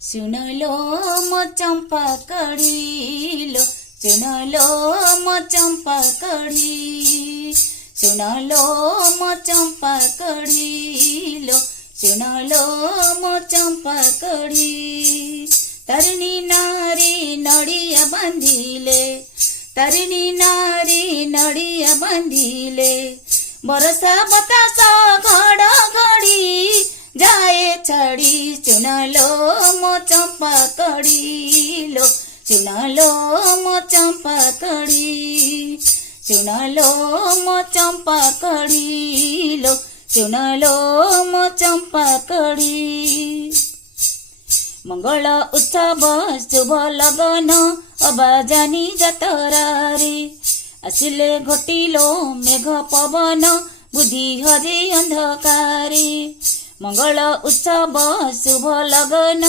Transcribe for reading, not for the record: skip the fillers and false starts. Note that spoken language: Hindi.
सुनलो मो चंपा कढ़ीलो, सुनलो मो चंपा कढ़ी, सुनलो मो चंपा कढ़ीलो, सुनलो मो चंपा कढ़ी। तरुणी नारी नड़िया बांधिले, तरुणी नारी नड़िया बांधिले, बरसा बतासा घड़घड़ी जाए छड़ी। सुनलो मो चंपा कढ़ीलो, सुनलो मो चंपा कढ़ी, सुनलो मो चंपा कढ़ीलो, सुनलो मो चंपा कढ़ी। मंगल उत्सव शुभ लगन अबाजानी जतरा रे, आसिले घटिलो मेघ पवन बुद्धि हजे अंधकारे। मंगल उत्सव शुभ लगन